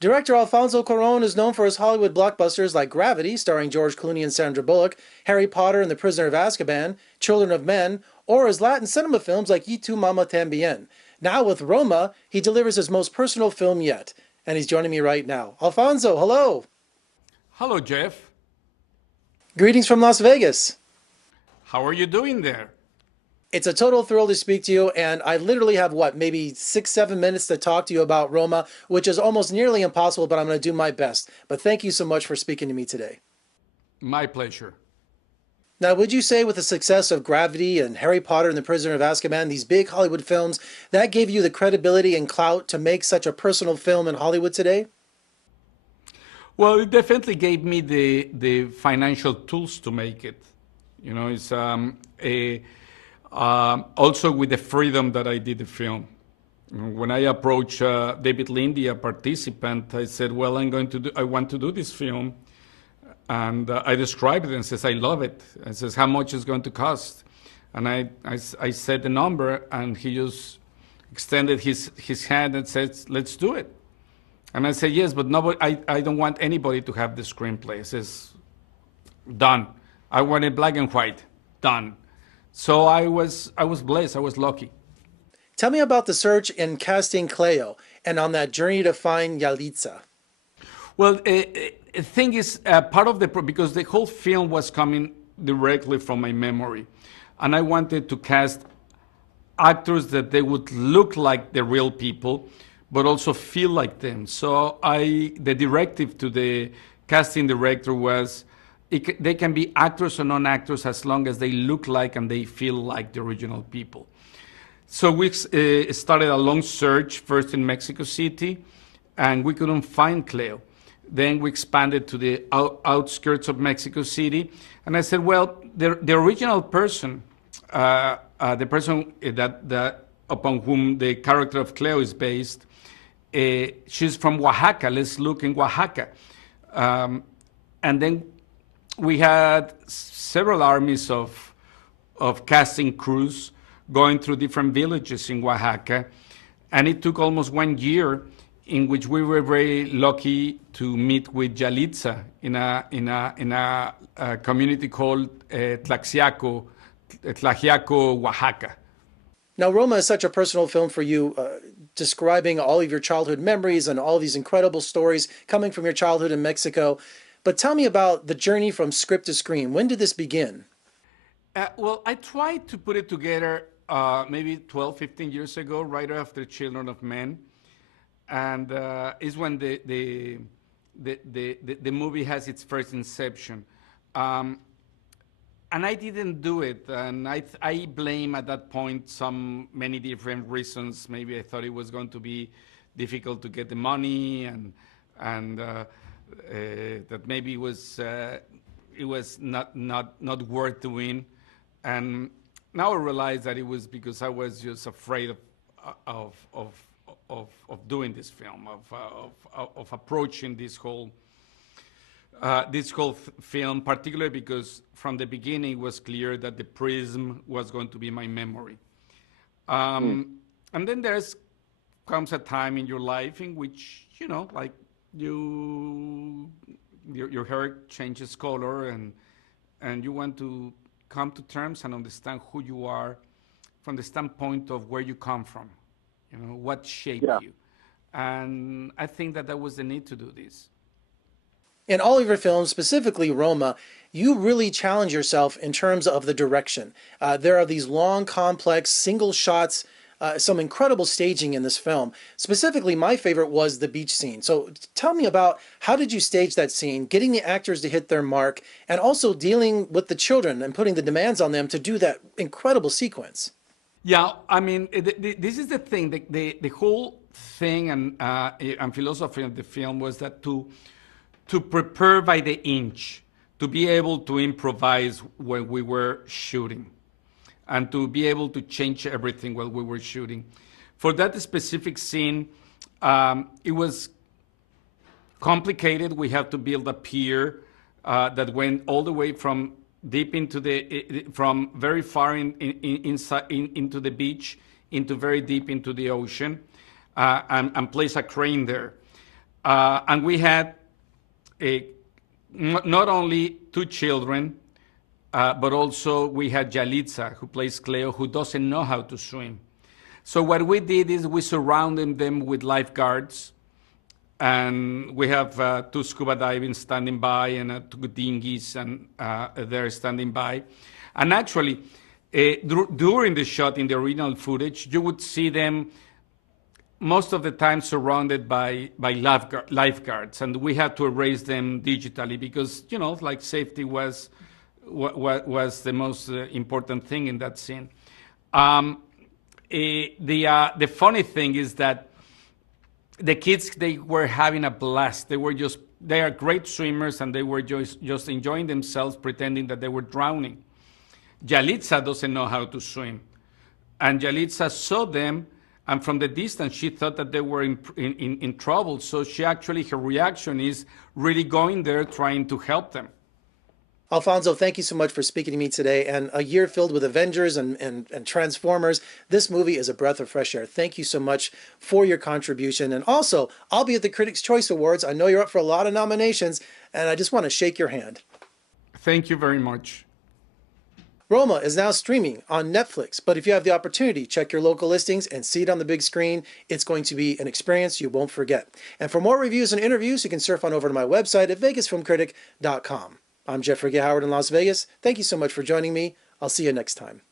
Director Alfonso Cuarón is known for his Hollywood blockbusters like Gravity, starring George Clooney and Sandra Bullock, Harry Potter and the Prisoner of Azkaban, Children of Men, or his Latin cinema films like Y Tu Mama Tambien. Now with Roma, he delivers his most personal film yet. And he's joining me right now. Alfonso, hello! Hello, Jeff. Greetings from Las Vegas. How are you doing there? It's a total thrill to speak to you, and I literally have, maybe 6-7 minutes to talk to you about Roma, which is almost nearly impossible, but I'm going to do my best. But thank you so much for speaking to me today. My pleasure. Now, would you say with the success of Gravity and Harry Potter and the Prisoner of Azkaban, these big Hollywood films, that gave you the credibility and clout to make such a personal film in Hollywood today? Well, it definitely gave me the financial tools to make it. You know, it's also with the freedom that I did the film. When I approached David Lindy, a participant, I said, well, I want to do this film. And I described it and says, I love it. I says, how much is going to cost? And I said the number, and he just extended his hand and said, let's do it. And I said, yes, but nobody, I don't want anybody to have the screenplay. He says, done. I want it black and white, done. So I was blessed, I was lucky. Tell me about the search in casting Cleo and on that journey to find Yalitza. Well, the thing is, part of because the whole film was coming directly from my memory. And I wanted to cast actors that they would look like the real people, but also feel like them. So the directive to the casting director was, they can be actors or non-actors as long as they look like and they feel like the original people. So we started a long search, first in Mexico City, and we couldn't find Cleo. Then we expanded to the outskirts of Mexico City, and I said, well, the original person, the person that upon whom the character of Cleo is based, she's from Oaxaca. Let's look in Oaxaca. And then we had several armies of casting crews going through different villages in Oaxaca, and it took almost 1 year, in which we were very lucky to meet with Yalitza in a community called Tlaxiaco, Oaxaca. Now, Roma is such a personal film for you, describing all of your childhood memories and all these incredible stories coming from your childhood in Mexico. But tell me about the journey from script to screen. When did this begin? Well, I tried to put it together maybe 12, 15 years ago, right after Children of Men. And is when the movie has its first inception. And I didn't do it. And I blame at that point many different reasons. Maybe I thought it was going to be difficult to get the money, and that maybe it was not worth doing. And now I realize that it was because I was just afraid of doing this film, of approaching this whole film, particularly because from the beginning it was clear that the prism was going to be my memory. And then comes a time in your life in which, you know, like your hair changes color, and you want to come to terms and understand who you are from the standpoint of where you come from, you know, what shaped you. And I think that was the need to do this. In all of your films, specifically Roma, you really challenge yourself in terms of the direction. There are these long, complex, single shots, some incredible staging in this film. Specifically, my favorite was the beach scene. So tell me about, how did you stage that scene, getting the actors to hit their mark, and also dealing with the children and putting the demands on them to do that incredible sequence? Yeah, I mean, this is the thing. The whole thing and philosophy of the film was that to prepare by the inch, to be able to improvise when we were shooting, and to be able to change everything while we were shooting. For that specific scene, it was complicated. We had to build a pier that went all the way from deep into from very far inside into the beach, into very deep into the ocean, and place a crane there. And we had not only two children, but also we had Yalitza, who plays Cleo, who doesn't know how to swim. So what we did is we surrounded them with lifeguards, and we have two scuba diving standing by and two dinghies, and they're standing by. And actually, during the shot in the original footage, you would see them most of the time surrounded by lifeguards, and we had to erase them digitally because, you know, like safety was the most important thing in that scene. The funny thing is that the kids, they were having a blast. They are great swimmers, and they were just enjoying themselves, pretending that they were drowning. Yalitza doesn't know how to swim, and Yalitza saw them, and from the distance, she thought that they were in trouble. So her reaction is really going there, trying to help them. Alfonso, thank you so much for speaking to me today. And a year filled with Avengers and Transformers, this movie is a breath of fresh air. Thank you so much for your contribution. And also, I'll be at the Critics' Choice Awards. I know you're up for a lot of nominations, and I just want to shake your hand. Thank you very much. Roma is now streaming on Netflix, but if you have the opportunity, check your local listings and see it on the big screen. It's going to be an experience you won't forget. And for more reviews and interviews, you can surf on over to my website at vegasfilmcritic.com. I'm Jeffrey G. Howard in Las Vegas. Thank you so much for joining me. I'll see you next time.